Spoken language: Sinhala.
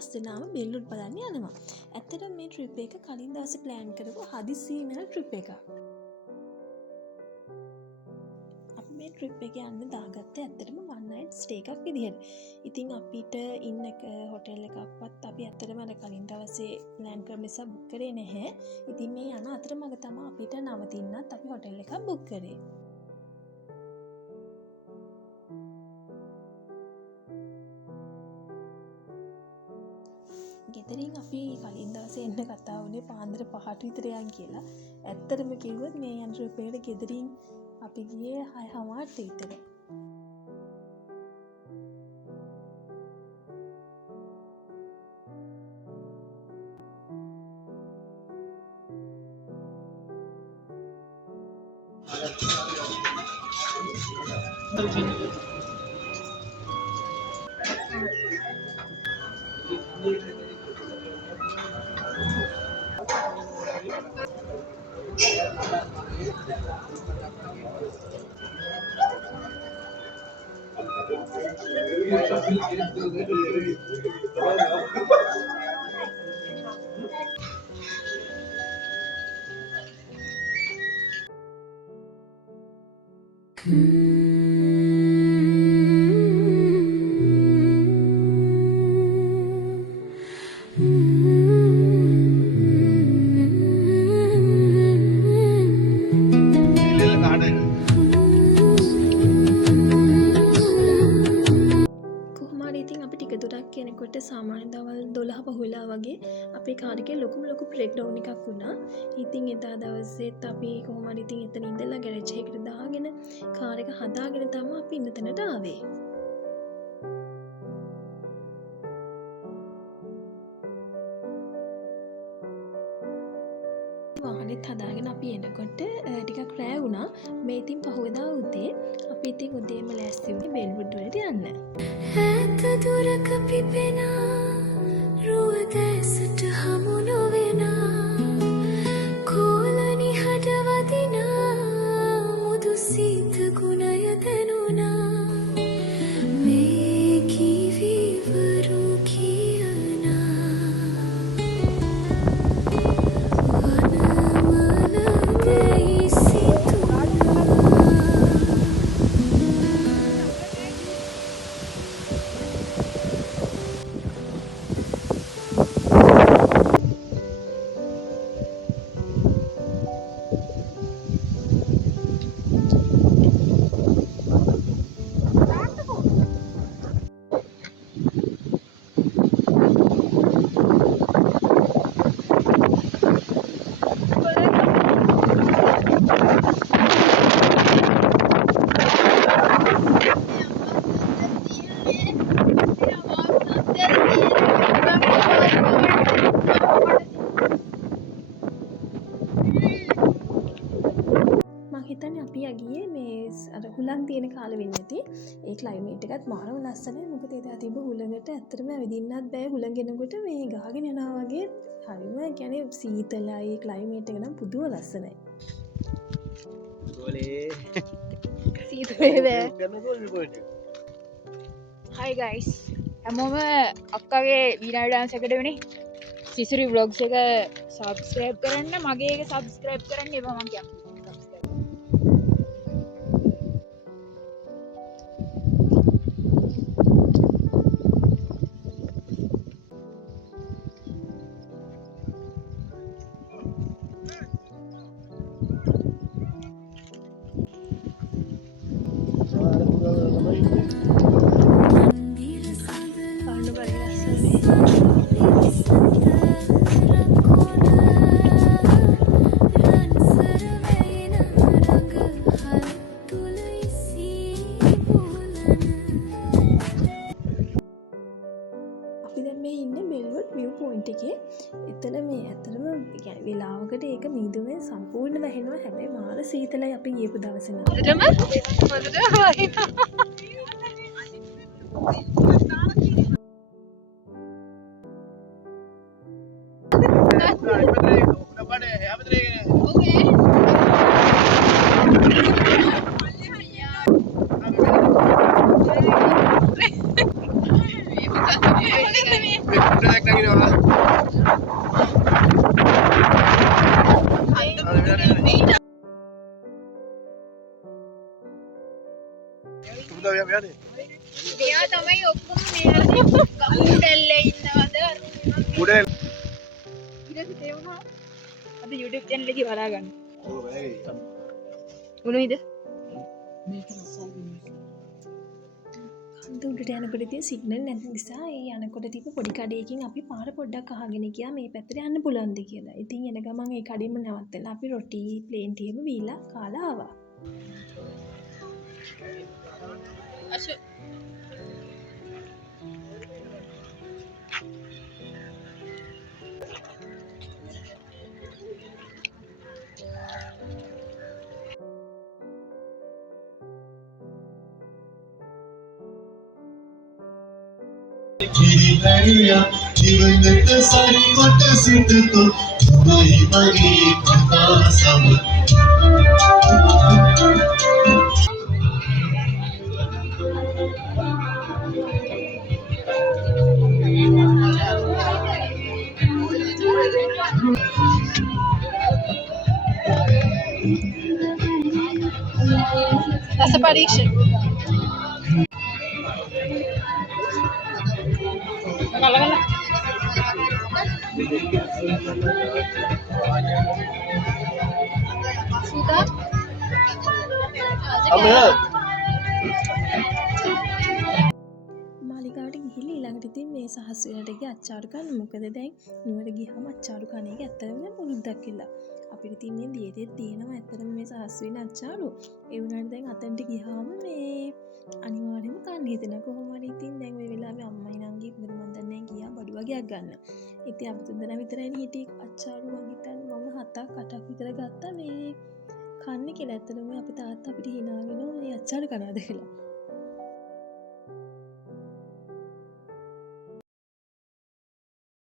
5 දෙනාම බෙල්ලුඩ් බලන්න යනවා. ඇත්තටම මේ ට්‍රිප් එක කලින් දවසේ ප්ලෑන් කරපු හදිස්සියෙම යන ට්‍රිප් එකක්. අපි මේ ට්‍රිප් එක යන්න දාගත්තේ ඇත්තටම one night stay එකක් විදිහට. ඉතින් අපිට ඉන්න හොටෙල් එකක්වත් අපි ඇත්තටම අර කලින් දවසේ ප්ලෑන් කරපු නිසා බුක් කරේ නැහැ. ඉතින් මේ යන අතරමඟ තමයි අපිට නවතින්නත් අපි හොටෙල් එකක් බුක් කරේ. ගෙදරින් අපි කලින් දවසේ එන්න කතා වුණේ පාන්දර 5ට විතර යන් කියලා. ඇත්තටම කිව්වොත් මේ යන ට්‍රිප් එකට ගෙදරින් අපි ගියේ 6:00ට විතර. සාමාන්‍ය දවල් 12 පහුවෙලා වගේ අපේ කාර් එකේ ලොකු බ්‍රේක් ඩවුන් එකක් වුණා. ඉතින් එදා දවසේත් අපි කොහොම හරි ඉතින් එතන ඉඳලා ගෑරේජ් එකකට දාගෙන කාර් එක හදාගෙන තමයි අපි ඉන්න තැනට ආවේ. වාහනේත් හදාගෙන අපි එනකොට ටිකක් රෑ වුණා. මේ ඉතින් පහුවෙදා උදේ අපි ඉතින් උදේම ලෑස්ති වුණේ බෙල්වුඩ් වලට යන්න. ඈත දුරක පිපෙනා රුව දැසට හමු නොවෙනා කෝලනි හඩවදිනා මුදු සීත ගුණය දැනුණා මේ කිවිවරු කියනා වනමන දෙයි සිතුනා. අපි යගියේ මේ අර හුලං තියෙන කාලෙ වෙන්නේ නැති. ඒ ක්ලයිමේට් එකත් මාරම ලස්සනයි. මොකද එදා තිබ්බ හුලඟට ඇත්තටම ඇවිදින්නත් බෑ. හුලඟ එනකොට මේ ගහගෙන යනවා වගේ හරිම කියන්නේ සීතලයි. ක්ලයිමේට් එක නම් පුදුම ලස්සනයි. ගෝලේ සීතලේ බෑ. Hi guys. හැමෝම අක්කගේ වීඩියෝ ඩාන්ස් එකට වෙන්නේ. සිසිරි vlogs එක subscribe කරන්න. මගේ එක subscribe කරන්න එපා මං කියන්නේ. එතන මේ ඇත්තටම වෙලාවකට ඒක මීදුමේ සම්පූර්ණ වැහෙනවා. හැබැයි මාර සීතලයි අපි ගියපු දවසේ නම්. එයා තමයි ඔක්කොම මේ කවුඩල්ලේ ඉන්නවද උඩේ ඊට තේරුණා අද YouTube channel එකේ වරා ගන්න උණුයිද කන්ද උඩට යනකොට ඉතින් සිග්නල් නැති නිසා ඒ යනකොට තිබ්බ පොඩි කඩේකින් අපි පාර පොඩ්ඩක් අහගෙන ගියා මේ පැත්තට යන්න පුළුවන්ද කියලා. ඉතින් එන ගමන් ඒ කඩේම නවත්තලා අපි රොටි ප්ලේන් ටීම බීලා කාලා ආවා. අශෝ කිරිලැරිය ජීවනට සරිකොට සිටතු තුමයි මගේ කතා සම රස පරීක්ෂණ කලකල සුදා මාලිගාවට ගිහිල්ලා ඊළඟට ඉතින් මේ සහස් වෙලට ගිය අච්චාරු කන්න. මොකද දැන් නුවර ගියාම අච්චාරු කන එක ඇත්තටම පුරුද්දක් කියලා. අපිට ඉතින් මේ දියේදෙත් තියෙනවා ඇත්තටම මේ සහස් වෙන අච්චාරු. ඒ වුණාට දැන් අතෙන්ට ගියාම මේ අනිවාර්යයෙන්ම කන්න හිතෙනවා. කොහොම හරි ඉතින් දැන් ওই වෙලාවේ අම්මයි නංගි මොකද මන් දන්නේ ගියා බඩු වගේක් ගන්න. ඉතින් අපි තුන්දෙනා විතරයි හිටියේ අච්චාරු මං හිතන්නේ මම 7-8ක් විතර ගත්තා මේ කන්නේ කියලා. ඇත්තටම අපේ තාත්තා අපිට hina වෙනවා මේ අච්චාරු කනවාද කියලා.